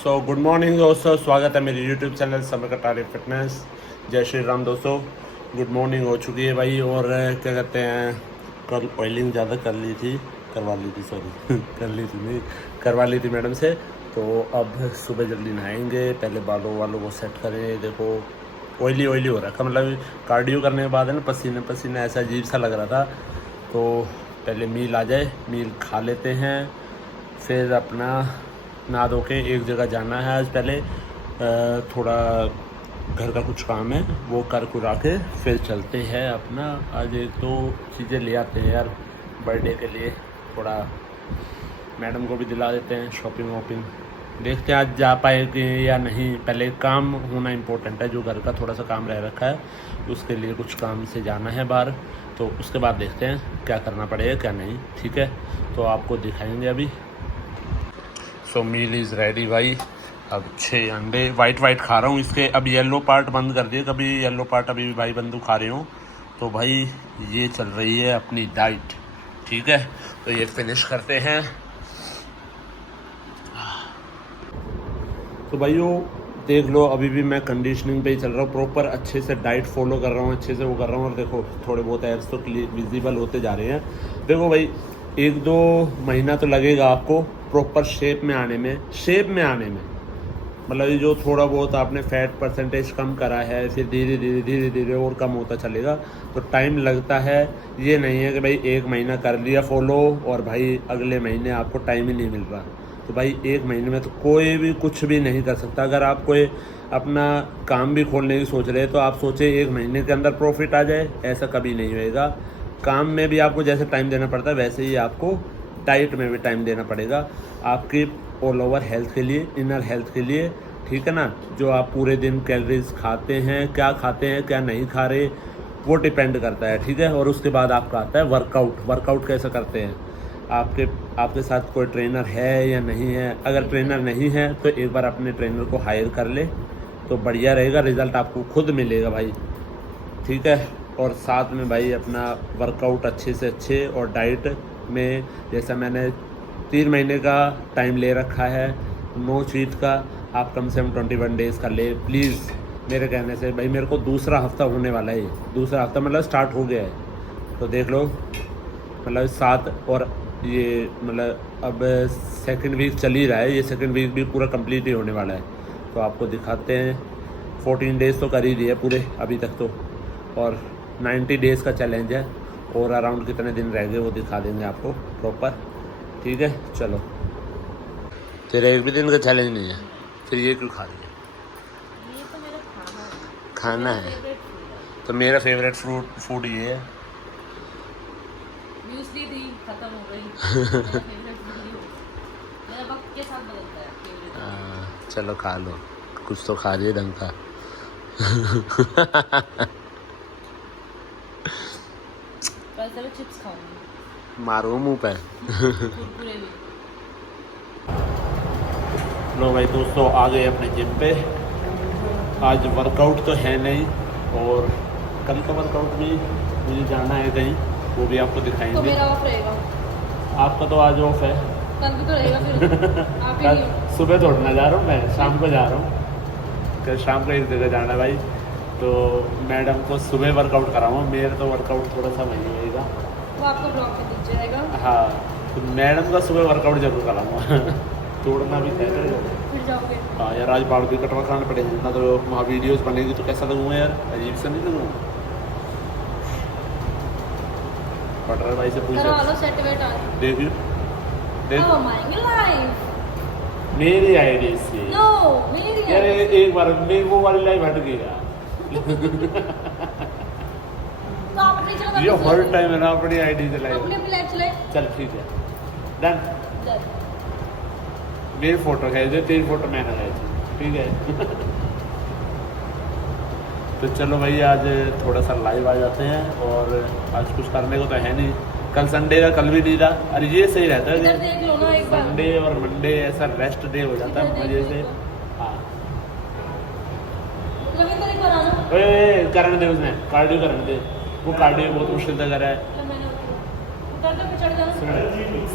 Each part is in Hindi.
सो गुड मॉर्निंग दोस्तों, स्वागत है मेरे यूट्यूब चैनल समय कटारी फिटनेस। जय श्री राम दोस्तों। गुड मॉर्निंग हो चुकी है भाई। और क्या कहते हैं, कल ऑयलिंग ज़्यादा करवा ली थी करवा ली थी मैडम से। तो अब सुबह जल्दी नहाएंगे, पहले बालों को सेट करें। देखो ऑयली हो रहा था, मतलब कार्डियो करने के बाद है ना, पसीने पसीने ऐसा अजीब सा लग रहा था। तो पहले मील आ जाए, मील खा लेते हैं, फिर अपना नहा धो के एक जगह जाना है। आज पहले थोड़ा घर का कुछ काम है, वो कर कुरा के फिर चलते हैं अपना। आज एक दो चीज़ें ले आते हैं यार बर्थडे के लिए, थोड़ा मैडम को भी दिला देते हैं शॉपिंग वॉपिंग। देखते हैं आज जा पाए कि या नहीं। पहले काम होना इम्पोर्टेंट है, जो घर का थोड़ा सा काम रह रखा है उसके लिए कुछ काम से जाना है बाहर। तो उसके बाद देखते हैं क्या करना पड़ेगा क्या नहीं, ठीक है। तो आपको दिखाएंगे अभी। सो मील इज़ रेडी भाई। अब 6 अंडे वाइट खा रहा हूँ इसके। अब येलो पार्ट बंद कर दिए, कभी येलो पार्ट अभी भाई बंदू खा रहे हूँ। तो भाई ये चल रही है अपनी डाइट, ठीक है। तो ये फिनिश करते हैं। तो भाइयों देख लो, अभी भी मैं कंडीशनिंग पे ही चल रहा हूँ, प्रॉपर अच्छे से डाइट फॉलो कर रहा हूँ, अच्छे से वो कर रहा हूँ। और देखो थोड़े बहुत एब्स तो विजिबल होते जा रहे हैं। देखो भाई 1-2 महीना तो लगेगा आपको प्रॉपर शेप में आने में। मतलब ये जो थोड़ा बहुत आपने फैट परसेंटेज कम करा है, फिर धीरे धीरे और कम होता चलेगा, तो टाइम लगता है। ये नहीं है कि भाई 1 महीना कर लिया फॉलो और भाई अगले महीने आपको टाइम ही नहीं मिल रहा। तो भाई 1 महीने में तो कोई भी कुछ भी नहीं कर सकता। अगर आप कोई अपना काम भी खोलने की सोच रहे हैं तो आप सोचे 1 महीने के अंदर प्रॉफिट आ जाए, ऐसा कभी नहीं होएगा। काम में भी आपको जैसे टाइम देना पड़ता है वैसे ही आपको डाइट में भी टाइम देना पड़ेगा, आपकी ऑल ओवर हेल्थ के लिए, इनर हेल्थ के लिए, ठीक है ना। जो आप पूरे दिन कैलोरीज खाते हैं, क्या नहीं खा रहे, वो डिपेंड करता है, ठीक है। और उसके बाद आपका आता है वर्कआउट कैसे करते हैं। आपके साथ कोई ट्रेनर है या नहीं है। अगर ट्रेनर नहीं है तो एक बार अपने ट्रेनर को हायर कर ले तो बढ़िया रहेगा, रिज़ल्ट आपको खुद मिलेगा भाई, ठीक है। और साथ में भाई अपना वर्कआउट अच्छे से अच्छे, और डाइट में जैसा मैंने 3 महीने का टाइम ले रखा है, नो चीट का, आप कम से कम 21 डेज़ का ले प्लीज़ मेरे कहने से। भाई मेरे को दूसरा हफ्ता होने वाला है, दूसरा हफ्ता मतलब स्टार्ट हो गया है। तो देख लो मतलब 7 और ये मतलब अब सेकंड वीक चल ही रहा है, ये सेकंड वीक भी पूरा कंप्लीट ही होने वाला है। तो आपको दिखाते हैं। 14 डेज़ तो कर ही दिए पूरे अभी तक तो, और 90 डेज़ का चैलेंज है, और अराउंड कितने दिन रह गए वो दिखा देंगे आपको प्रॉपर, ठीक है। चलो, तेरा एक भी दिन का चैलेंज नहीं है, फिर ये क्यों खा रही है? ये तो मेरा खाना है। फेवरेट फूड तो मेरा फेवरेट फूड ये है। म्यूसली थी, खत्म हो गई। मेरा फेवरेट फूड ही मेरा वक्त के साथ बदलता है फेवरेट। चलो खा लो, कुछ तो खा रही है ढंग का। कल से मैं चिप्स खाऊंगी, मारो मुंह पे। कुरकुरे भी। लो भाई दोस्तों, आ गए अपने जिम पे। आज वर्कआउट तो है नहीं, और कल का वर्कआउट भी मुझे जाना है कहीं, वो भी आपको तो दिखाएंगे। मेरा ऑफ रहेगा, आपका तो आज ऑफ है। कल भी तो रहेगा फिर। आप ही कल नहीं हो। सुबह दौड़ना जा रहा हूँ मैं, शाम को जा रहा हूँ। कल शाम को एक जगह जाना है भाई, तो मैडम को सुबह वर्कआउट कराऊँ। मेरा तो वर्कआउट थोड़ा सा वही रहेगा। वो आपको ब्लॉग में दिख जाएगा। हाँ, तो मैडम का सुबह वर्कआउट जरूर कराऊँगा। तोड़ना भी है फिर जाओगे। हाँ यार, आज बाल भी कटवा कराना पड़ेगा ना, तो वहाँ वीडियोस बनेगी तो कैसा लगूंगा यार, अजीब सा नहीं लगूंगा। पटरा भाई से करवा पूछो, लो सेट वेट आज। देखियो देख अब हम आएंगे लाइव। मेरी आईडी से। नो मेरी यार आईडी। एक बार मेरी वो वाली लाइव हट गई यार। तो आप अपनी चलो, ये हर टाइम है ना अपनी आईडी से लाइव। अपनी अपनी लाइव चले। चल ठीक है, डन। मेरी फोटो खींच दे, तेरी फोटो मैंने खींची, ठीक है। तो चलो भाई आज थोड़ा सा लाइव आ जाते हैं, और आज कुछ करने को तो है नहीं। कल संडे का, कल भी नहीं था। अरे ये सही रहता इधर है, देख लो ना एक बार। संडे और मंडे ऐसा रेस्ट डे हो जाता है मजे से। हाँ रविंद्र एक बार आना। करने दे, उसने कार्डियो करने दे, वो कार्डियो बहुत मुश्किल से कर रहा है। मैंने उतर के चढ़ जाना।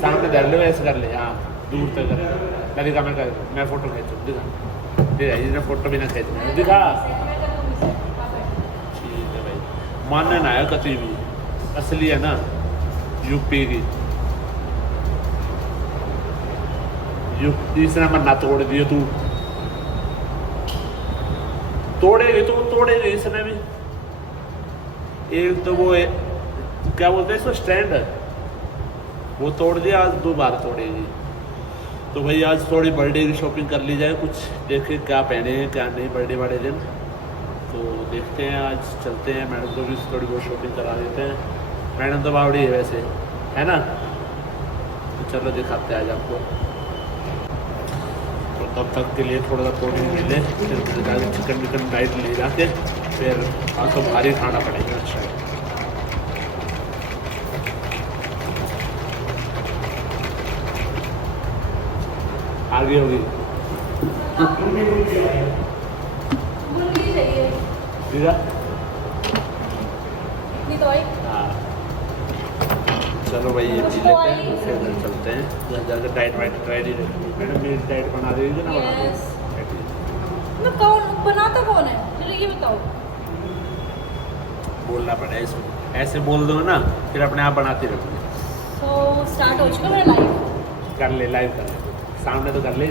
सामने धर लो, ऐसे कर ले। हाँ दूर तक करेगा। मैं दिखा, मैं फोटो खींचूँ, दिखा इसने फोटो भी ना खींच, दिखा। ठीक है भाई, मानने ना है कभी भी, असली है ना यूपी की। तीसरा मन ना तोड़ दियो तू, तोड़ेगी तो तोड़ेगी इसने भी। एक तो वो क्या बोलते हैं इसको, स्टैंड, वो तोड़ दिया, आज 2 बार तोड़ेगी। तो भाई आज थोड़ी बर्थडे की शॉपिंग कर ली जाए, कुछ देखें क्या पहने हैं क्या नहीं बर्थडे वाले दिन। तो देखते हैं, आज चलते हैं, मैडम को भी थोड़ी बहुत शॉपिंग करा देते हैं। मैडम तो बावड़ी है वैसे, है ना, तो चलो दिखाते हैं आज आपको। तो तब तक के लिए थोड़ा सा प्रोटीन ले लें, फिर चिकन विकन डाइट ले जाके फिर आज तो भारी खाना पड़ेगा। अच्छा आगे होगी ठीक है। हाँ चलो भाई ये पी लेते हैं, फिर घर चलते हैं। घर जाकर डाइट वाइट रेडी रखी, मैडम मेरी डाइट बना देगी ना? मैं कौन बनाता कौन है, चलो ये बताओ। बोलना पड़ेगा इसको, ऐसे बोल दो ना फिर अपने आप बनाती रहोगे। तो स्टार्ट हो चुका मेरा लाइव, कर ले, लाइव कर ले, सामने तो कर ले।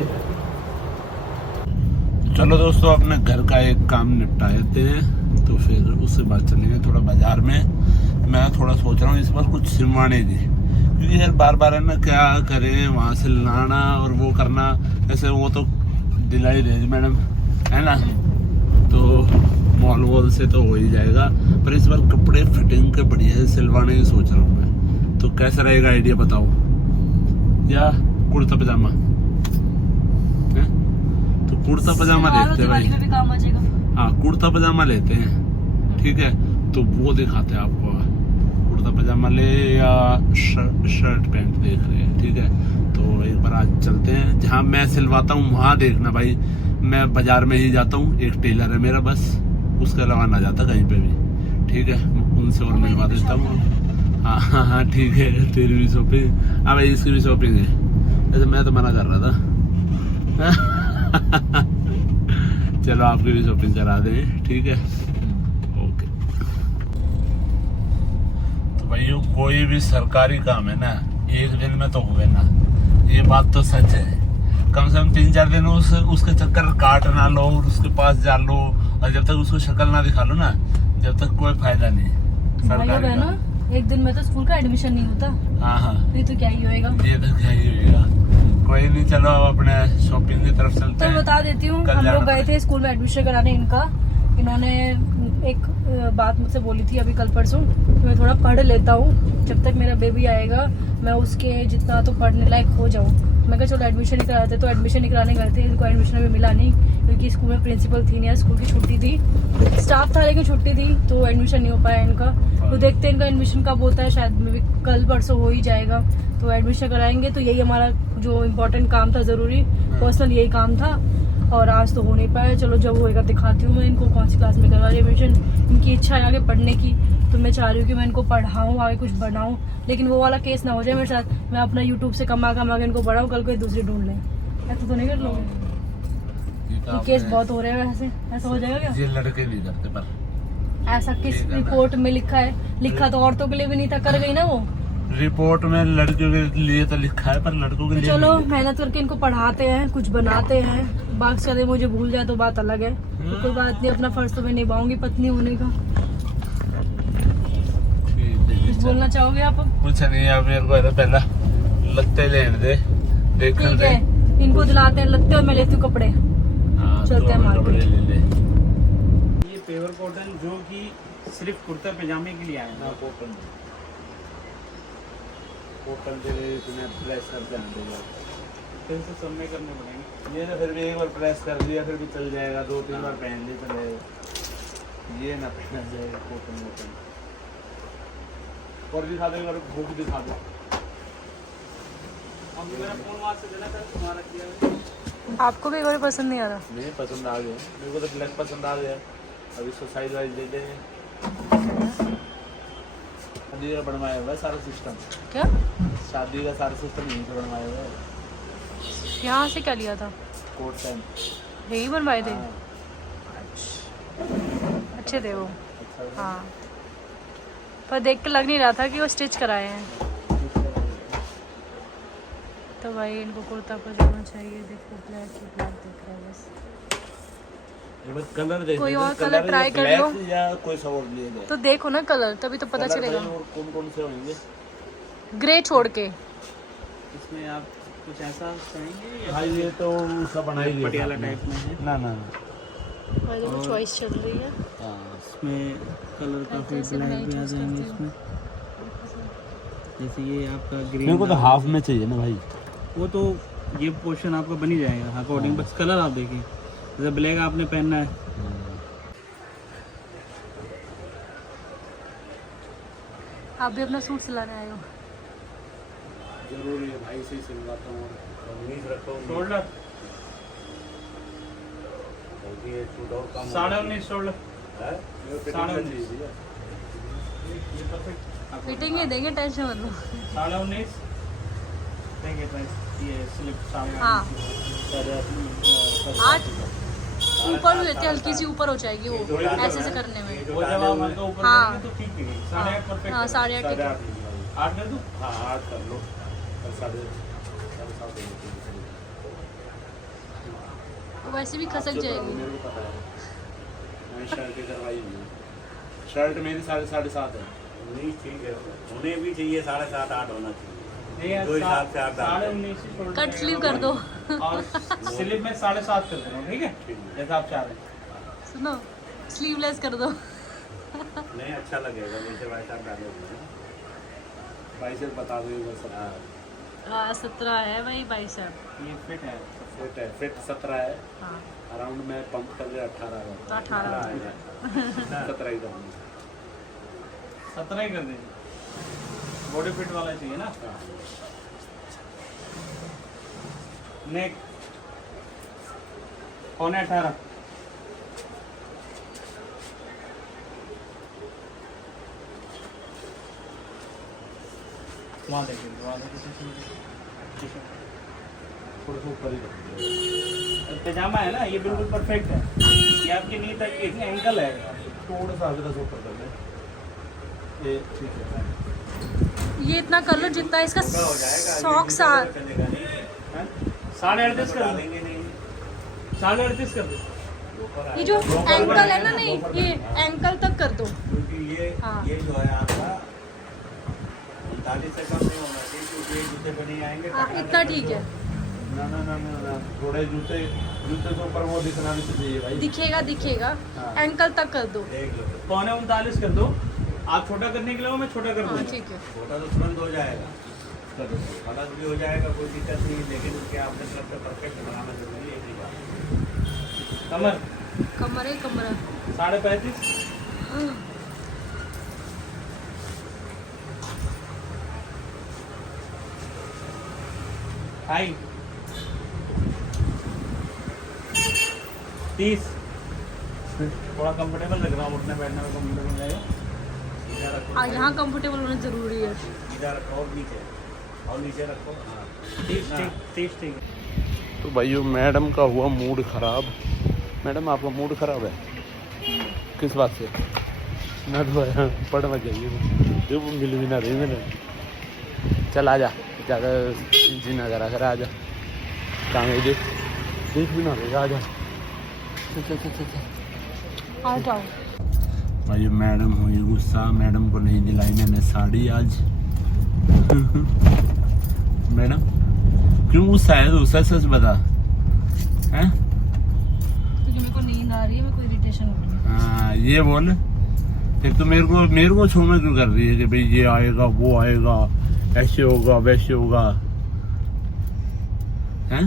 चलो दोस्तों, अपने घर का एक काम निपटा देते हैं, तो फिर उसके बाद चलेंगे थोड़ा बाजार में। मैं थोड़ा सोच रहा हूँ इस बार कुछ सिलवाने की, क्योंकि यार बार बार है ना, क्या करें वहाँ से लाना और वो करना, ऐसे वो तो दिलाई देगी मैडम, है ना, तो मॉल वॉल से तो हो ही जाएगा। पर इस बार कपड़े फिटिंग के बढ़िया से सिलवाने की सोच रहा हूँ मैं। तो कैसा रहेगा आइडिया बताओ, या कुर्ता पजामा है? तो कुर्ता पजामा देखते हैं भाई, हाँ कुर्ता पजामा लेते हैं, ठीक है। तो वो दिखाते हैं आपको, कुर्ता पजामा ले या शर्ट पैंट देख रहे हैं, ठीक है। तो एक बार आज चलते हैं, जहाँ मैं सिलवाता हूँ वहाँ देखना भाई, मैं बाजार में ही जाता हूँ, एक टेलर है मेरा बस, उसके अलावा ना जाता कहीं पे भी, ठीक है। उनसे और मिलवा देता हूँ। हाँ हाँ हाँ ठीक है, तेरी भी शॉपिंग, हाँ भाई इसकी भी शॉपिंग है, ऐसे मैं तो मना कर रहा था। चलो आपकी भी शॉपिंग करा दें, ठीक है, ओके। तो भाई कोई भी सरकारी काम है ना, एक दिन में तो हुए ना, ये बात तो सच है। कम से कम 3-4 दिन उसके चक्कर काट ना लो और उसके पास जा लो, और जब तक उसको शक्ल ना दिखा लो ना, जब तक कोई फायदा नहीं सरकारी है ना। एक दिन में तो स्कूल का एडमिशन नहीं होता। हाँ हाँ, ये तो क्या ही होएगा, ये तो क्या ही होएगा। कोई नहीं, चलो अपने शॉपिंग की तरफ चलते हैं। तो बता देती हूँ, हम लोग गए थे स्कूल में एडमिशन कराने इनका। इन्होंने एक बात मुझसे बोली थी अभी कल परसों कि मैं थोड़ा पढ़ लेता हूँ, जब तक मेरा बेबी आएगा मैं उसके जितना तो पढ़ने लायक हो जाऊँ। मैं कहा चलो एडमिशन ही कराते, तो एडमिशन ही कराने गए थे। इनको एडमिशन अभी मिला नहीं, क्योंकि स्कूल में प्रिंसिपल थी नहीं, स्कूल की छुट्टी थी, स्टाफ था लेकिन छुट्टी थी, तो एडमिशन नहीं हो पाया इनका। तो देखते हैं इनका एडमिशन कब होता है, शायद मे भी कल परसों हो ही जाएगा। तो एडमिशन कराएंगे, तो यही हमारा जो इम्पोर्टेंट काम था, ज़रूरी पर्सनल यही काम था, और आज तो हो नहीं पाया। चलो जब होएगा दिखाती हूँ मैं इनको कौन सी क्लास में करवा रही एडमिशन। इनकी इच्छा है आगे पढ़ने की, तो मैं चाह रही हूँ कि मैं इनको पढ़ाऊँ, आगे कुछ बनाऊँ, लेकिन वो वाला केस ना हो जाए मेरे साथ, मैं अपना यूट्यूब से कमा के इनको पढ़ाऊँ, कल कोई दूसरी ढूंढ लें। ऐसा तो नहीं कर लोगे? ये केस बहुत हो रहे हैं वैसे, ऐसा हो जाएगा क्या? ये लड़के नहीं करते, पर ऐसा किस रिपोर्ट में लिखा है? लिखा तो औरतों के लिए भी नहीं था, कर गई ना वो रिपोर्ट में, लड़कियों के लिए तो लिखा है पर लड़कों के लिए चलो नहीं। मेहनत करके इनको पढ़ाते हैं, कुछ बनाते हैं। बाक्स कदे मुझे भूल जाए तो बात अलग है, तो कोई बात नहीं, अपना फर्ज तो मैं निभाऊंगी पत्नी होने का। कुछ बोलना चाहोगे आप? कुछ नहीं, अब मेरे को पहला लत्ते लेने दे, देखने ठीक दे। है, इनको दिलाते हैं लत्ते और मैं लेती हूँ कपड़े। हाँ, चलते हैं मार्केट। ले ले। ये पेवर कॉटन जो कि सिर्फ कुर्ता पजामे के लिए आया है। कॉटन दे रहे, तुम्हें प्रेस कर ध्यान देगा, फिर से सब में करने पड़ेंगे। ये ना फिर भी एक बार प्रेस कर दिया फिर भी चल जाएगा, 2-3 बार पहन ले चलेगा, ये ना पहना जाएगा कॉटन वॉटन। और दिखा दो, एक बार बुक दिखा दो। अब मेरा फोन वहाँ से देना था, तुम्हारा किया है। आपको भी कोई पसंद नहीं आ रहा? नहीं पसंद आ गया मेरे को, तो ब्लैक पसंद आ गया। अब इसको साइज वाइज दे देंगे। शादी का बनवाया हुआ है सारा सिस्टम। क्या? शादी का सारा सिस्टम यहीं से बनवाया हुआ है। यहाँ से क्या लिया था? कोट पैंट यही बनवाए थे? अच्छे थे वो। हाँ, पर देख के लग नहीं रहा था कि वो स्टिच कराए हैं। तो भाई इनको कुर्ता पजामा चाहिए। देखो ब्लैक ही ब्लैक दिख रहा है बस। कलर देखो, कोई और कलर ट्राई कर लो या कोई सा और लिए तो देखो ना कलर, तभी तो पता चलेगा। और कौन कौन से होंगे? ग्रे छोड़ के। इसमें आप कुछ ऐसा चाहेंगे या हाँ ये तो उसका बना ही दिया पटियाला था। टाइप में है? ना ना ना भाई देखो चॉइस चल रही है। हाँ इसमें कलर काफ़ी जैसे ब्लैक मैं भी आ choose जाएंगे करती हूँ। इसमें। जैसे ये आपका ग्रीन, मेरे को तो हाफ में चाहिए ना भाई। वो तो ये पोर्शन आपका बन ही जाएगा अकॉर्डिंग। बस कलर आप देखिए, जैसे ब्लैक आपने पहनना है। आप भी अपना सूट सिलाने आए हो? जरूरी है भाई, से सिलवाता हूँ। उम्मीद रखो शोल्डर ये सूट और कम 19.5 शोल्डर है। 19.5 फिटिंग ही देंगे, टेंशन मत लो। 19.5 देंगे प्राइस। ये स्लिप 8.5। हाँ 8 ऊपर भी रहती है, हल्की सी ऊपर हो जाएगी वो ऐसे से करने में। वो जब आप हल्का ऊपर हाँ। करेंगे तो ठीक है। 8.5 परफेक्ट। हाँ 8.5 ठीक है। 8 कर दूँ? हाँ 8 कर लो और 7.5 वैसे भी खसक जाएगी। मेरे को पता है, मैंने शर्ट करवाई हुई है। शर्ट मेरी 7.5 है। नहीं ठीक है, उन्हें भी चाहिए 7.5 8 होना चाहिए। नहीं यार, दो हिसाब से आप डाल दो। 19.5 ही शोल्डर कट स्लीव कर दो। और स्लिप में 7.5 कर देना, ठीक है? जैसा आप चाह रहे हैं। सुनो, स्लीवलेस कर दो। नहीं अच्छा लगेगा जैसे वैसा डालोगे ना। बाइसेप बता दो बस। हाँ 17 है भाई बाइसेप। ये फिट है। फिट है, फिट 17 है। हाँ अराउंड में पंप कर लिया 18 है। तो 18 17 ही करूँगा। 17 ही कर दीजिए। बॉडी फिट वाला चाहिए ना। नेक 18.25। वहाँ देखिए, वहाँ देखिए। थोड़ा सा ऊपर ही रखो। पजामा है ना, ये बिल्कुल परफेक्ट है। ये आपकी नी तक एक एंकल है। थोड़ा सा आगे ऊपर कर ले। ये ठीक है। ये इतना कर लो जितना इसका हो जाएगा सॉक्स चलेगा नहीं। 38.5 कर दो। डालेंगे नहीं 38.5 कर दो। ये जो एंकल है ना, नहीं ये एंकल तक कर दो। क्योंकि ये हाँ। ये जो है आपका 39 से कम नहीं होना चाहिए, क्योंकि ये जूते पे नहीं आएंगे। हाँ इतना ठीक है, ना ना ना ना ना, थोड़े जूते जूते से ऊपर वो दिखना भी तो चाहिए भाई। दिखेगा दिखेगा। हाँ। एंकल तक कर दो। देख लो, 39.25 कर दो। आप छोटा करने के लिए हो, मैं छोटा कर हाँ दूंगा। ठीक है। छोटा तो तुरंत हो जाएगा, अलग भी हो जाएगा, कोई दिक्कत नहीं। लेकिन उसके आपने तरफ से परफेक्ट बनाना जरूरी है। नहीं बात कमर कमर है कमर। 35.5। हाई 30। थोड़ा कंफर्टेबल लग रहा हूँ, उठने बैठने में कंफर्टेबल रहेगा। इधर रखो, हाँ यहाँ कंफर्टेबल होना जरूरी है। इधर रखो और नीचे रखो। हाँ 30 ठीक है। तो भाइयों मैडम का हुआ मूड खराब। मैडम आपका मूड खराब है किस बात से? ना तो पढ़ मत जाइए, जो वो मिल भी ना रही मैंने। चल आ जा, ज़्यादा जी ना करा कर, आ जा। कहाँ गई? देख भी ना रहेगा, आ जा। चल चल चल चल चल। आ जाओ। भाई मैडम हुई गुस्सा, मैडम को नहीं दिलाई मैंने साड़ी आज। मैडम क्यों गुस्सा है? तो सच सच बता। हैं? क्योंकि मेरे को नींद आ रही है, मेरे को इरिटेशन हो रही है। हाँ ये बोल। फिर तो मेरे को छूमे क्यों कर रही है कि भाई ये आएगा वो आएगा, ऐसे होगा वैसे होगा। हैं?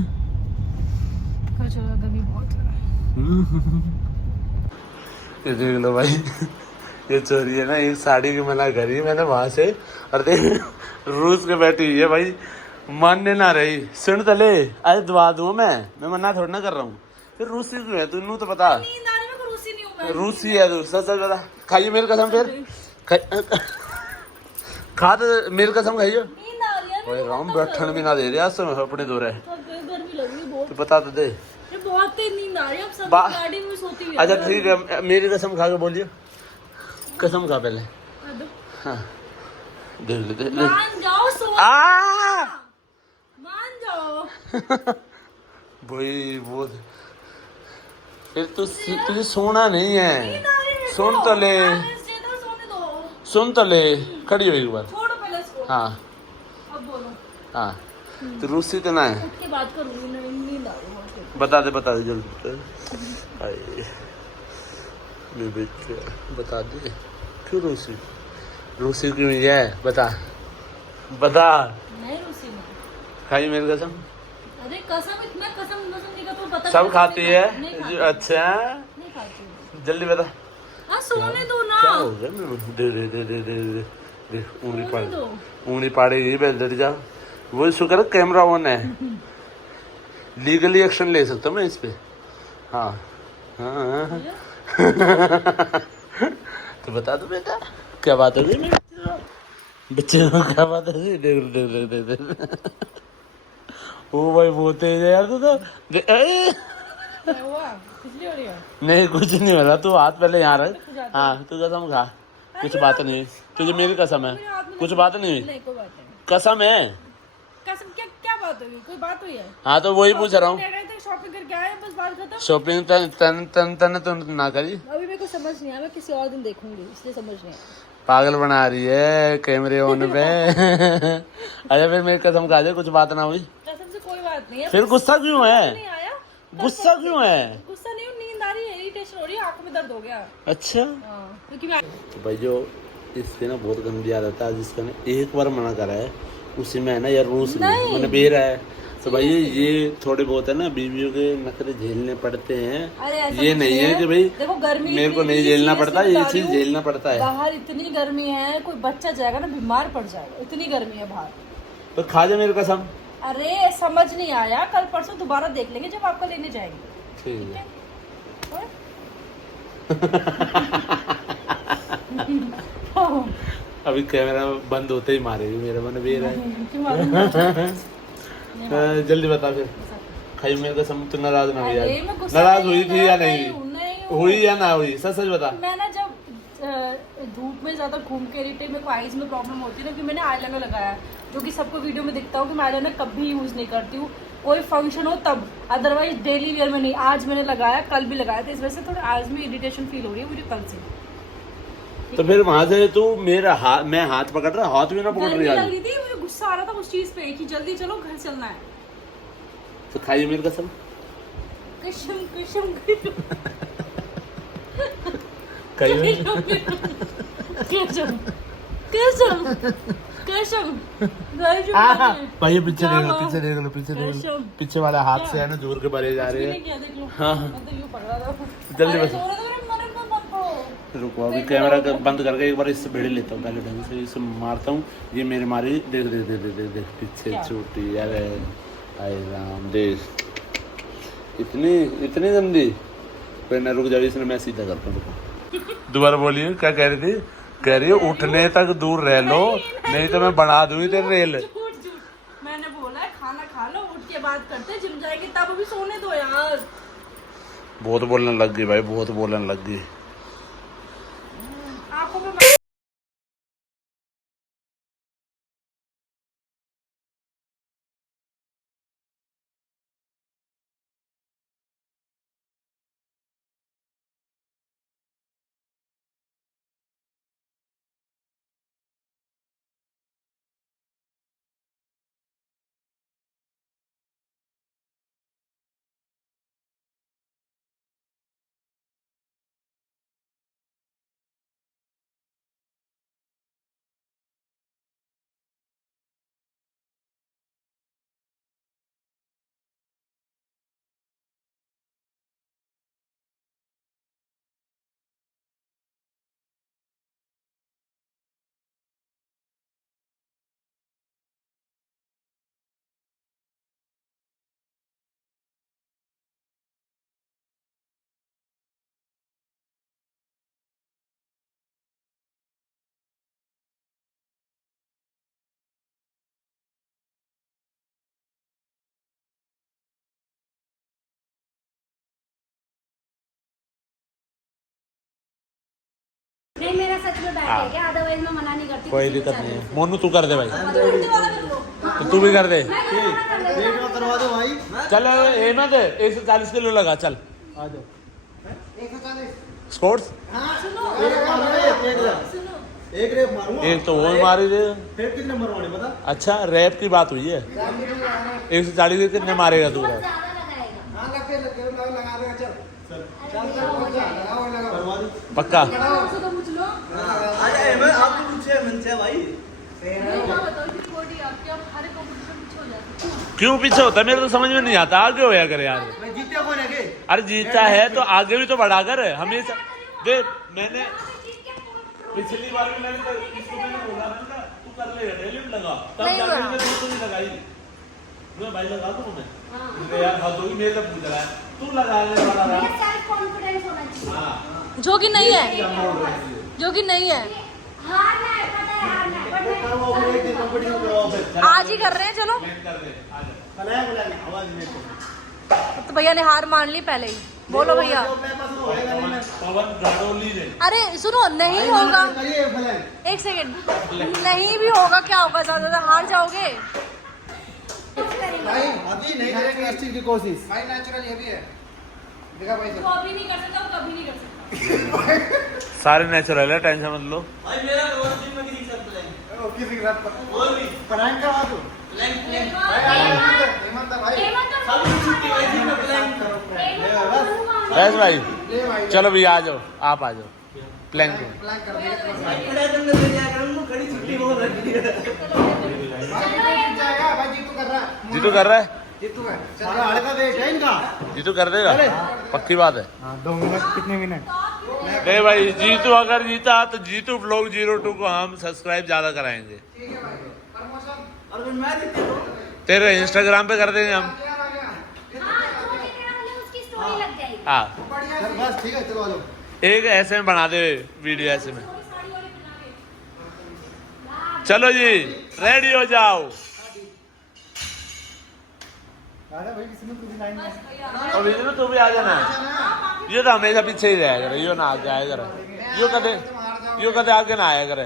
चलो गर्मी बहुत है। ये देख लो भाई, ये चोरी है ना, एक साड़ी की मना करी मैंने वहां से, और देख रूस के बैठी हुई है भाई, मानने ना रही। सुन तले आज दवा दूँ मैं मना थोड़ा ना कर रहा हूँ। फिर रूसी क्यों है तू? तो बता। नींद आ रही है, मेरे को रूसी नहीं हूँ मैं। रूसी है तू, सच सच बता। खाइए मेरी कसम, फिर खा तो मेरी कसम खाइए। नींद आ रही है। ओए राम बैठन भी ना दे रहे आज तो अपने दो रहे। गर्मी लगी बता तो दे। ये बहुत तेज नींद आ रही है, अब सब बा- गाड़ी में सोती हुई अच्छा ठीक है, मेरी कसम खा के बोलिए, कसम खा पहले। हाँ देख ले देख ले। मान जाओ, सो आ मान जाओ। भाई वो फिर तो तुझे सोना नहीं है, नींद आ रही है मेरे सुन को। तो ले, सोने दो, सुन तो ले, खड़ी हो एक बार। छोड़ो पहले इसको। हाँ अब बोलो। हाँ, तो रूसी तो ना है। उठ के बात करूंगी, नींद आ रही है बहुत तेज। बता दे जल्दी। आए मेरे बेटे, बता दे क्यों रूसी क्यों हुई है, बता नहीं रूसी में। खाई मेरी कसम। अरे कसम, इतना कसम नहीं का तो पता सब नहीं खाती है, नहीं खाती। अच्छा नहीं खाती हूँ। जल्दी बता। हाँ सोने दो ना। क्या हो गया मेरे को? दे देख सोने दो। उंगली पाड़ेगी, बैठ जा। वो शुक्र है कैमरा ऑन है, लीगली एक्शन ले सकता हूँ मैं इस पे। हाँ हाँ तो बता दो बेटा, क्या बात हो गई मेरे बच्चे को, क्या बात है? देख ओ भाई बहुत तेज है यार तू तो। क्या हुआ? खुजली हो रही है? नहीं कुछ नहीं हो रहा, तू हाथ पहले यहाँ रख। हाँ तू कसम खा, कुछ बात नहीं हुई तुझे, मेरी कसम है, कुछ बात नहीं हुई, नहीं कोई बात नहीं। कसम है। कसम क्या क्या बात हुई? कोई बात हुई है? हाँ तो वही पूछ रहा हूँ, शॉपिंग करके आए, बस बात खत्म। शॉपिंग तन तो ना करी। अभी मेरे को समझ नहीं आया, मैं किसी और दिन देखूंगी, इसलिए समझ नहीं आया। पागल बना रही है कैमरे ऑन पे। अच्छा फिर मेरी कसम खा दे, कुछ बात ना हुई। कसम से कोई बात नहीं है। फिर गुस्सा क्यों है? नहीं आया। गुस्सा क्यों है? गुस्सा नहीं, नींद आ रही है, इरिटेशन हो रही है, आंखों में दर्द हो गया। अच्छा हाँ, क्योंकि मैं तो भाई जो इससे ना बहुत गंदी आदत है, जिसका ना एक बार मना करा है उसी में है ना यार, रूस नहीं। मैंने बेर है। तो भाई ये थोड़े बहुत है ना बीवियों के नखरे झेलने पड़ते हैं। अरे ऐसा ये कुछ नहीं है कि भाई देखो गर्मी मेरे को इतनी नहीं है, झेलना seriously पड़ता, ये बता चीज रही हूँ। झेलना पड़ता है। बाहर इतनी गर्मी है, कोई बच्चा जाएगा ना बीमार पड़ जाएगा, इतनी गर्मी है बाहर। तो खा जा मेरी कसम। अरे समझ नहीं आया, कल परसों दोबारा देख लेंगे जब आपका लेने जाएंगे। ठीक है और? अभी कैमरा बंद होते ही मारेगी, मेरा मन बेर है। क्यों मालूम? जल्दी बता फिर, खाई मेरे कसम, तू नाराज ना हो यार। अरे मैं गुस्सा नाराज नहीं हुई हूँ, थी या नाराज नहीं नहीं हूँ, नहीं हूँ। हुई या ना हुई, सच सच बता। मैं ना जब धूप में ज्यादा घूम के रही, मेरे को आईज में प्रॉब्लम होती है ना, कि मैंने आईलाइनर लगाया है, जो कि सबको वीडियो में दिखता हूँ कि मैं आईलाइनर कभी यूज नहीं करती हूँ, कोई फंक्शन हो तब, अदरवाइज डेली वेयर में नहीं। आज मैंने लगाया, कल भी लगाया था, इस वजह से थोड़ा आज में इरिटेशन फील हो रही है मुझे कल से। तो फिर वहां से तू मेरा हाथ, मैं हाथ पकड़ रहा, हाथ भी ना पकड़ गर्मी रही लग आज। रही थी, मुझे गुस्सा आ रहा था उस चीज पे कि जल्दी चलो घर चलना है। तो खाइए मेरी कसम। कसम कसम कसम खाइए कसम कसम कसम। भाई ये पीछे देख लो, क्या पीछे देख लो, पीछे देख लो, कसम। पीछे वाला हाथ से है ना जोर के भरे जा रहे हैं। क्या देख लो, हाँ। मैं तो यूं पकड़ा था। जल्दी अरे बस। सो रहे थे, मेरे को मत करो। रुको अभी कैमरा बंद करके एक बार इससे भिड़ लेता हूँ, पहले ढंग से इसे मारता हूँ। ये मेरे मारी, देख देख देख देख देख पीछे क्या? छोटी, अरे हाय राम, देख इतनी इतनी गंदी। फिर ना रुक जाओ, इसने मैं सीधा करता हूँ। दोबारा बोलिए, क्या कह रही थी? कह रही है उठने तक दूर रह लो, नहीं तो मैं बना दूंगी तेरे रेल। झूठ झूठ, मैंने बोला है खाना खा लो, उठ के बात करते, जिम जाएगी तब, अभी सोने दो यार। बहुत बोलने लग गई भाई, बहुत बोलने लग गई। आंखों पे सच में बैठ हाँ। है क्या, अदरवाइज मैं मना नहीं करती कोई किसी भी दिक्कत नहीं चैनल है। से। मोनू तू कर दे भाई, उल्टे वाला कर लो। तो तू भी कर दे। मैं क्यों मना कर लेती हूँ? करवा दो भाई। चल हेमंत 140 किलो लगा, चल आ जाओ। 140। स्पोर्ट्स सुनो सुनो, एक रेप मारूंगा। एक तो वो मारी दे। फिर कितने मरवाने बता। अच्छा रैप की बात हुई है, 140 के कितने मारेगा तू बहुत रैप? ज्यादा लगाएगा। हाँ लगा देगा, चल करवा दी। पक्का उससे तो पूछ लो। आ जाए मैं आप भी पूछे मनसे भाई। बताओ इतनी बॉडी आपकी, आप हर कॉम्पिटिशन पीछे हो जाते हो। क्यों पीछे होता है, मेरे तो समझ में नहीं आता। आगे होया करे यार। मैं जीते कौन है के? अरे जीता है तो आगे भी तो बढ़ा कर हमेशा। देख मैंने पिछली बार भी मैंने इसको मैंने बोला ना तू कर ले डेली में लगा, तब नहीं जाके हुआ। मैंने तो नहीं लगाई। मैं भाई लगा दूं मैं, अरे यार हाथ होगी मेरे से पूछ रहा है तू लगा ले वाला ये रहा। सेल्फ कॉन्फिडेंस होना चाहिए। हां जो कि नहीं है, जो कि नहीं है। हारना है, पता है हारना है, बट करवाओ फिर एक दिन कंपटीशन करवाओ फिर। आज ही कर रहे हैं, चलो। कर दे आ जा। बुलाया आवाज नहीं को। तो भैया ने हार मान ली पहले ही। बोलो भैया। मेरे पास वो होएगा नहीं मैं। पवन गाड़ोली ने अरे सुनो, नहीं होगा। करिए फलान। एक सेकंड, नहीं भी होगा क्या होगा, ज्यादा ज्यादा हार जाओगे। भाई अभी नहीं करेंगे इस चीज की कोशिश। भाई नेचुरल ये भी है। देखा भाई वो अभी नहीं कर सकता, वो कभी नहीं कर सकता। सारे नेचुरल है, टेंशन मत लो। भाई मेरा रोज दिन में किसी के साथ प्लान। ओ किसी के साथ बोल भी प्रैंक करवा दो। प्लान हेमंत भाई सब छुट्टी भाई दिन में प्लान करो। बस भाई ले भाई चलो भैया आ जाओ, आप आ जाओ प्लान को। प्लान कर देगा। भाई बड़े दिन में ले जाया करूंगा, खड़ी छुट्टी बहुत लगी है। भाई जीतू जाएगा, भाई जीतू कर रहा है। जीतू कर रहा है, जीतू है। सारा हड़का वेट है इनका। जीतू कर देगा, पक्की बात है। हां 2 मिनट कितने मिनट? नहीं भाई जीतू अगर जीता तो जीतू व्लॉग 02 को हम सब्सक्राइब ज्यादा कराएंगे। ठीक है भाई प्रमोशन। और फिर मैं जीते तो तेरे इंस्टाग्राम पे कर देंगे हम। हाँ, जो जितना मतलब उसकी स्टोरी लग जाएगी। हाँ बढ़िया बस ठीक है चलो आ जाओ। एक ऐसे में बना दे वीडियो, ऐसे में। चलो जी रेडी हो जाओ। अरे भाई किसी ने पूरी लाइन में और विष्णु तू भी आ जाना। ये तो हमेशा पीछे ही रहा करे, यो ना आगे आया करे, यो कदे आगे ना आया करे।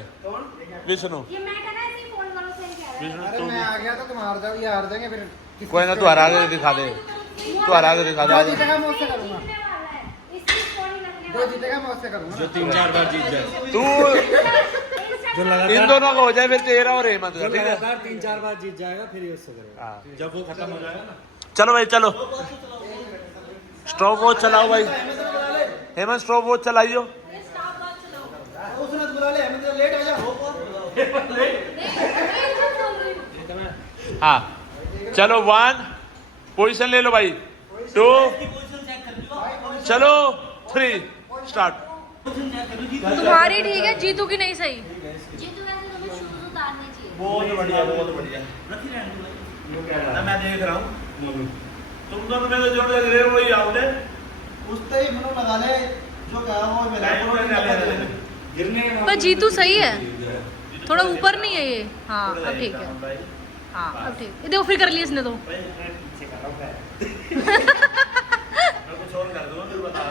विष्णु ये मैं कहना ऐसे ही फोन करो, सही कह रहा है। विष्णु अरे तू मैं आ गया तो तुम हार जाओ, ये हार जाएंगे फिर कोई ना, तू हरा के दिखा दे, तू हरा के दिखा जो दे। जीतेगा मैं उससे करूंगा। जीतने वाला है, इसकी स्टोरी लगने जो वाली जीतेगा मैं उससे करूंगा। जो 3-4 बार जीत जाए, तू है। इन दोनों का हो जाए, फिर तेरा और हेमंत का, ठीक है। 3-4 बार जीत जाएगा फिर ये उससे करेगा। हाँ। जब वो खत्म हो जाएगा ना, चलो भाई चलो, स्टॉप वॉच चलाओ भाई। हेमंत स्टॉप वॉच चलाइयो। उसने तो बुला ले, मैं तो लेट हो जा। हाँ चलो 1 पोजीशन ले लो भाई, 2 चलो 3 स्टार्ट। तुम्हारी ठीक है, जीतू की नहीं सही। जीतू वैसे तुम्हें शूज उतारने चाहिए। बहुत बढ़िया, बहुत बढ़िया। मैं देख रहा हूँ तुम दोनों में तो जो लग रहे हो वही आउट है। उससे ही मनो लगा ले, जो कहा वो मिला। गिरने पर जीतू सही है, थोड़ा ऊपर नहीं है ये। हाँ अब ठीक है, हाँ अब ठीक। ये देखो फिर कर लिया इसने तो। मैं कुछ और कर दूंगा, फिर बता।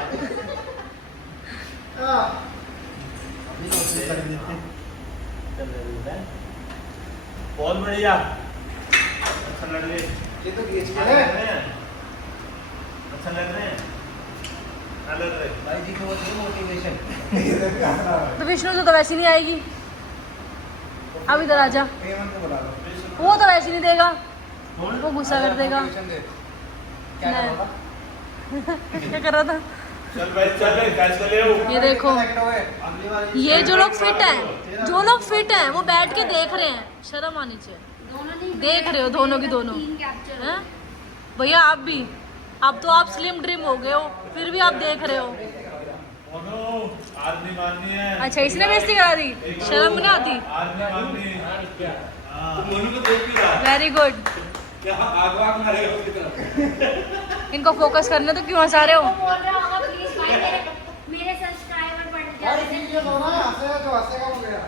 बहुत बढ़िया, अच्छा लग रहे, ये तो खींच के है। अच्छा लग रहे हैं, लग रहे। भाई जी को मोटिवेशन। तो विष्णु से तो वैसे नहीं आएगी। अब इधर आजा, हेमंत को बुला लो। वो तो वैसे नहीं देगा, वो गुस्सा कर देगा। मोटिवेशन दे। क्या नहीं। करोगा? क्या कर रहा था? चल भाई चल, कैच कर ले। ये देखो, अगली बार ये जो लोग फिट हैं, जो लोग फिट हैं वो बैठ के देख रहे हैं, शर्म आनी चाहिए। दोनों नहीं देख रहे हो दोनों की दोनों। तीन कैप्चर हैं? भैया आप भी, अब तो आप स्लिम ड्रिम हो गए हो, फिर भी आप देख रहे हो। आदमी माननी है। अच्छा इसने बेइज्जती करा दी, शर्म नहीं आती। आदमी माननी मोनू को देख भी रहा है। Very good. क्या आग वाग मारेगा उसकी तरफ। इनको फोकस करने तो क्यों हंसा रहे हो? बोल रहा होगा प्लीज भाई, मेरे सब्सक्राइबर बढ़ भाई जाते ठीक है तो ना, हंसेगा जो हंसेगा वो गया।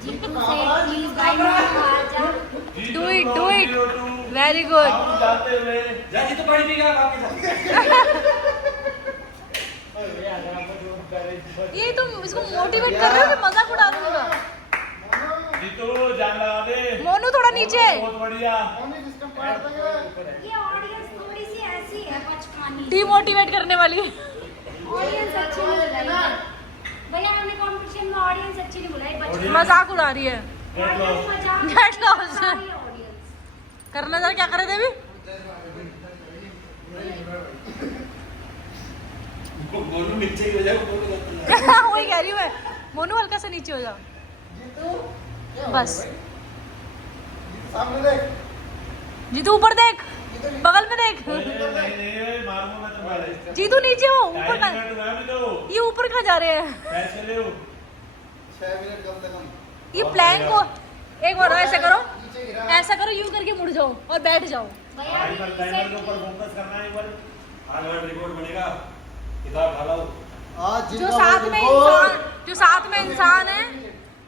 जीतू से प्लीज भाई मत हार जा। Do it very good. जाते हुए जा जी तो पानी पी गया बाकी ये तुम इसको मोटिवेट कर रहे हो कि मजाक उड़ा रहे हो? जीतू जान लगा दे। मोनू थोड़ा नीचे। बहुत बढ़िया। ये ऑडियंस थोड़ी सी ऐसी है बचकानी। डिमोटिवेट करने वाली। ऑडियंस अच्छी नहीं बुलाई भैया, हमने कंपटीशन में ऑडियंस अच्छी नहीं बुलाई, बचकानी मजाक उड़ा रही है। ऑडियंस मजाक Get lost। उड़ा रही है ऑडियंस। करना जरा क्या करे थे अभी? मोनू नीचे ही हो जाए। वही कह रही हूँ मैं, मोनू हल्का सा नीचे हो जाओ बस। सामने देख। जीतू ऊपर देख, बगल में देख। नहीं मारूंगा मैं तुम्हारे। जीतू नीचे हो, ऊपर का। टाइम हुआ भी तो ये ऊपर कहाँ जा रहे हैं? पैसे ले 6 मिनट कम से कम। ये प्लैंक को एक बार ऐसा करो, ऐसा करो, यूं करके मुड़ जाओ और बैठ जाओ। भैया टाइमर के ऊपर फोकस करना है एक बार। हार्ड रिकॉर्ड बनेगा। किताब ढालो। आज जो साथ में इंसान, जो साथ में इंसान है,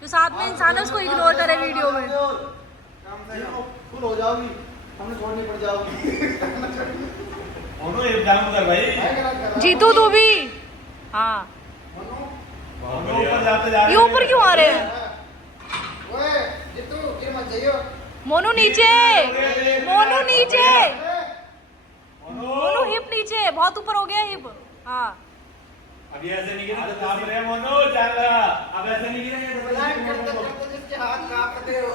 जो साथ में इंसान है उसको इग्नोर करे वीडियो में। फुल हो जाओगी, हमने छोड़नी पड़ जाओगी। मोनू एग्जाम कर भाई। जीतू तू भी। हाँ मोनू ऊपर जाते जा रहे ये ऊपर क्यों आ रहे हैं? ओए जीतू गिर मत जाइयो। मोनू नीचे, मोनू नीचे, मोनू मोनू हिप नीचे, बहुत ऊपर हो गया हिप। हाँ अभी ऐसे नहीं गिरा आज काम रहे मोनू चल रहा। अब ऐसे नहीं गिरेंगे प्लान करते करते जिसके हाथ कांपते हो।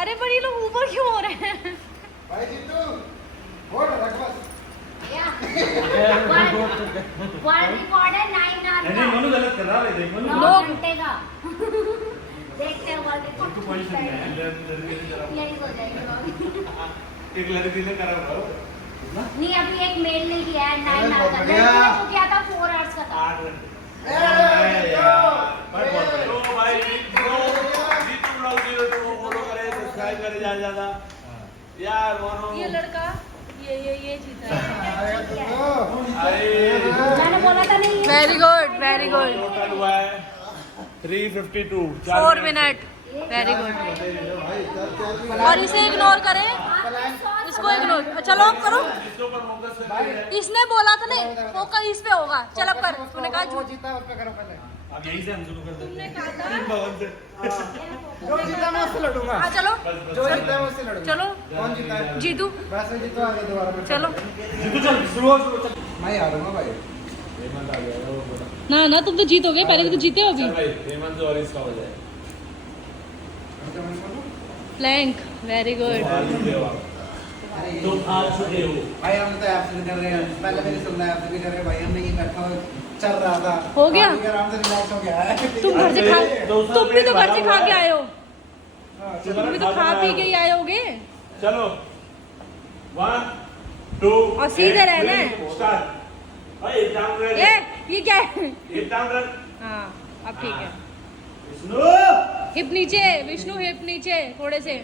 अरे पर ये लोग ऊपर क्यों हो रहे हैं? भाई जीतू होल्ड रख बस। भैया वर्ल्ड रिकॉर्ड है 9 आवर नहीं मनु गलत कर रहा है, देख मनु 9 घंटे का। देखते हैं वर्ल्ड रिकॉर्ड तू पोजीशन में है। यही हो जाएगा। एक लड़की ने करा हुआ नहीं अभी एक मेल ने किया है 9 आवर का, लड़की ने जो किया था 4 आवर्स का था। 8 घंटे। तो भाई जीतू ब्लॉग जीरो को फॉलो करे, सब्सक्राइब करे ज्यादा यार। मोनू ये लड़का ये जीता है। अरे मैंने बोला था नहीं ये very good, very good. Total हुआ है 352। 4 मिनट, वेरी गुड। और इसे इग्नोर करें, इसको इग्नोर। चलो अब करो। इसके ऊपर फोकस करके इसने बोला था नहीं, फोकस इस पे होगा। चल अब कर। तूने कहा वो जीता उस पे करो पहले। अब यहीं से हम शुरू कर देते तुमने कहा था। जो जीता मैं उससे लड़ूंगा। हाँ चलो जो जीता है उससे लड़ूंगा। चलो कौन जीता है? जीतू। वैसे जीतो आगे दोबारा में। चलो जीतू चल शुरू हो शुरू चल। मैं हारूंगा भाई। ना ना तुम तो जीतोगे, पहले भी तो जीते हो अभी। भाई हेमंत और इसका हो जाए। Plank, very good. तुम आज चुके हो। भाई हम तो ऐप से कर रहे हैं, पहले मेरी सुनना ऐप से भी कर रहे हैं भाई। हमने ये बैठा हुआ चल रहा था, हो गया? काफी आराम से रिलैक्स हो गया है। तुम घर से खा, तुम भी तो घर से खा के आए हो। हाँ, तुम भी तो खा पी के ही आए होगे। चलो 1 2 और सीधे रहना है। स्टार्ट। भाई एग्जाम रख। ये क्या है? एग्जाम रख। हाँ अब ठीक है। विष्णु हिप नीचे, विष्णु हिप नीचे थोड़े से।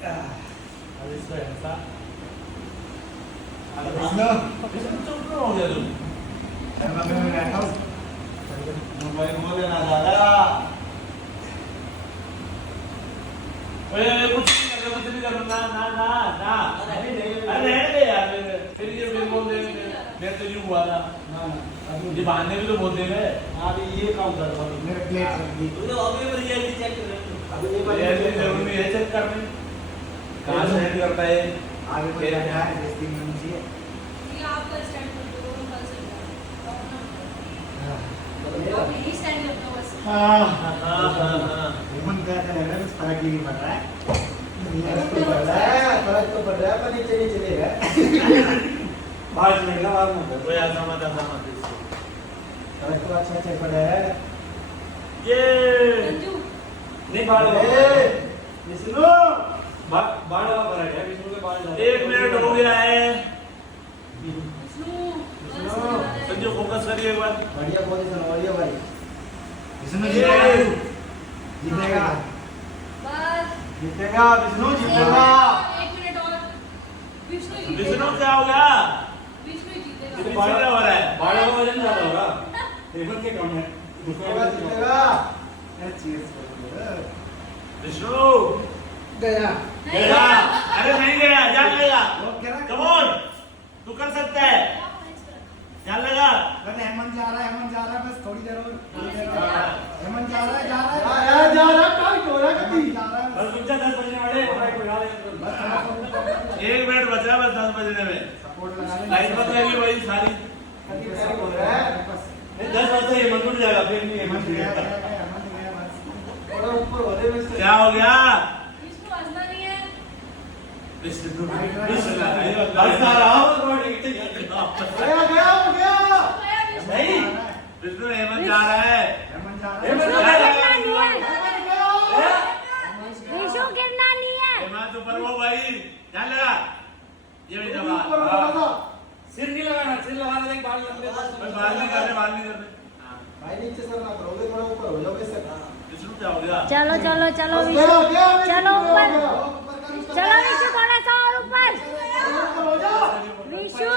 अब इसको ऐसा। विष्णु चुप हो गया तुम। मैं बैठा हूँ। मोबाइल बोले ना दादा। ओए कुछ नहीं कर ना ना ना ना। अरे रहने दे यार। फिर ये बोल दे मैं तो यूं हुआ था। ना ना ये बहाने भी तो बोलते हैं। अभी ये काम कर रहा हूँ। मेरे प्लेट रख दी। अभी ये ये जरूरी नहीं है चेक करने। कहाँ से हेड करता है? आगे कोई रखा है जिस दिन में चाहिए। ये आपका स्टैंड कर दो, कल से हाँ। आप यही स्टैंड करते हो बस। हाँ हाँ। मन कहता है ना कुछ फर्क नहीं पड़ रहा है। फर्क तो पड़ रहा है, फर्क तो पड़ रहा है, पर नीचे नहीं चलेगा। बाहर चलेगा, बाहर मत। कोई ऐसा मत फर्क तो अच्छा पड़ रहा है। ये संजू नहीं बाढ़ विष्णु बाढ़ का फर्क है, विष्णु के बाढ़ 1 मिनट हो गया है। विष्णु संजू फोकस करिए एक बार। बढ़िया पोजीशन हो रही है भाई। विष्णु ये जीतेगा, बस जीतेगा विष्णु जीतेगा। 1 मिनट और। विष्णु विष्णु जीतेगा, क्या हो गया? विष्णु जीतेगा। कितनी बार हो रहा है? बाढ़ का वजन ज्यादा होगा, हेमंत के कम है। जीतेगा जीतेगा। विष्णु गया। गया। अरे नहीं गया, जान लेगा। वो कह रहा है, कम ऑन, तू कर सकता है। जान लेगा। हेमंत जा रहा है, हेमंत थोड़ी देर और हेमंत जा रहा है यार जा रहा टाइट हो रहा है कभी बस मुझे 10 बजने वाले हैं भाई कोई आ रहे 1 मिनट बचा बस 10 बजने में सपोर्ट लगा ले लाइट बंद रहेगी वही सारी 10 बजे ये मन टूट जाएगा फिर नहीं हेमंत थोड़ा ऊपर हो रहे हैं क्या हो गया इसको हंसना नहीं है। बस आ रहा हूं गया गया हो गया नहीं विष्णु हेमंत जा रहा है हेमंत जा रहा विष्णु है गिरना नहीं है विष्णु गिरना नहीं है हेमंत ऊपर वो भाई ध्यान लगा ये भी दबा सिर नहीं लगाना, सिर लगाना देख बाल लंबे बाल नहीं करने भाई नीचे सर ना करोगे थोड़ा ऊपर हो जाओगे सर विष्णु क्या हो गया चलो चलो चलो बस विष्णु गया चलो ऊपर ऊपर चलो विष्णु थोड़ा सा और ऊपर हो जा विष्णु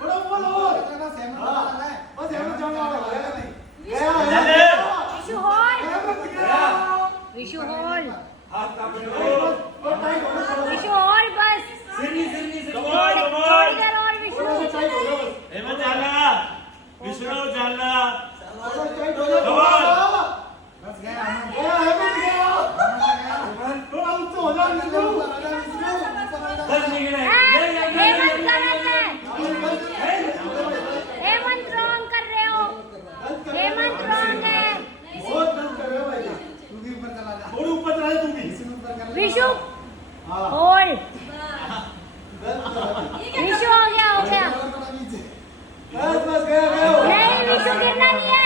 थोड़ा ऊपर हो बस हेमंत जाने वाला है नहीं गया चले विष्णु होल्ड हेमंत गया विष्णु होल्ड हाथ का और टाइट हो रहा विष्णु होल्ड बस सिर थोड़ी देर और विष्णु हेमंत जाला विष्णु जाला टाइट हो जा बस गया हेमंत गया थोड़ा ऊंचा हो जा विष्णु हेमंत गलत है हेमंत रॉन्ग कर रहे हो हेमंत रॉन्ग है बहुत गलत कर रहे हो भाई तू भी ऊपर चला जा थोड़ी ऊपर चला जा तू भी ऊपर कर ले विष्णु हां होल्ड विष्णु हो गया बस बस गया गया नहीं विष्णु गिरना नहीं है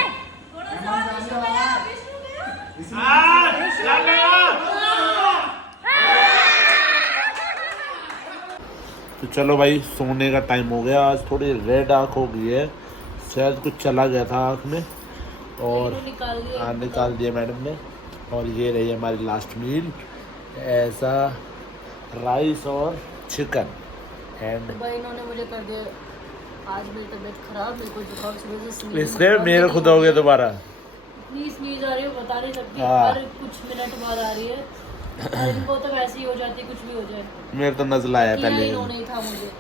तो चलो भाई सोने का टाइम हो गया। आज थोड़ी रेड आँख हो गई है, शायद कुछ चला गया था आँख में और निकाल दिया निकाल दिया मैडम ने। और ये रही हमारी लास्ट मील, ऐसा राइस और चिकन एंड भाई इन्होंने मुझे कर दिया आज मेरी तबीयत खराब, मेरे को जुकाम सुबह से sneeze इससे आ रहा मेरे है। खुद हो गया दोबारा। इतनी स्नीज आ रही है बता नहीं सकती, हाँ। हर कुछ मिनट बाद आ रही है और इनको तो वैसे ही हो जाती है, कुछ भी हो जाए। मेरे तो नजला आया किया पहले। इन्होंने ही था मुझे,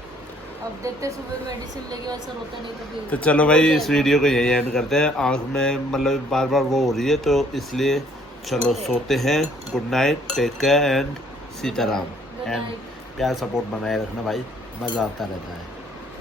अब देखते सुबह मेडिसिन लेके असर होता नहीं तो फिर तो चलो भाई इस वीडियो को यही एंड करते हैं। आँख में मतलब बार बार वो हो रही है तो इसलिए चलो सोते हैं। Good night, take care and Sitaram Good and night. प्यार सपोर्ट बनाए रखना भाई, मज़ा आता रहता है।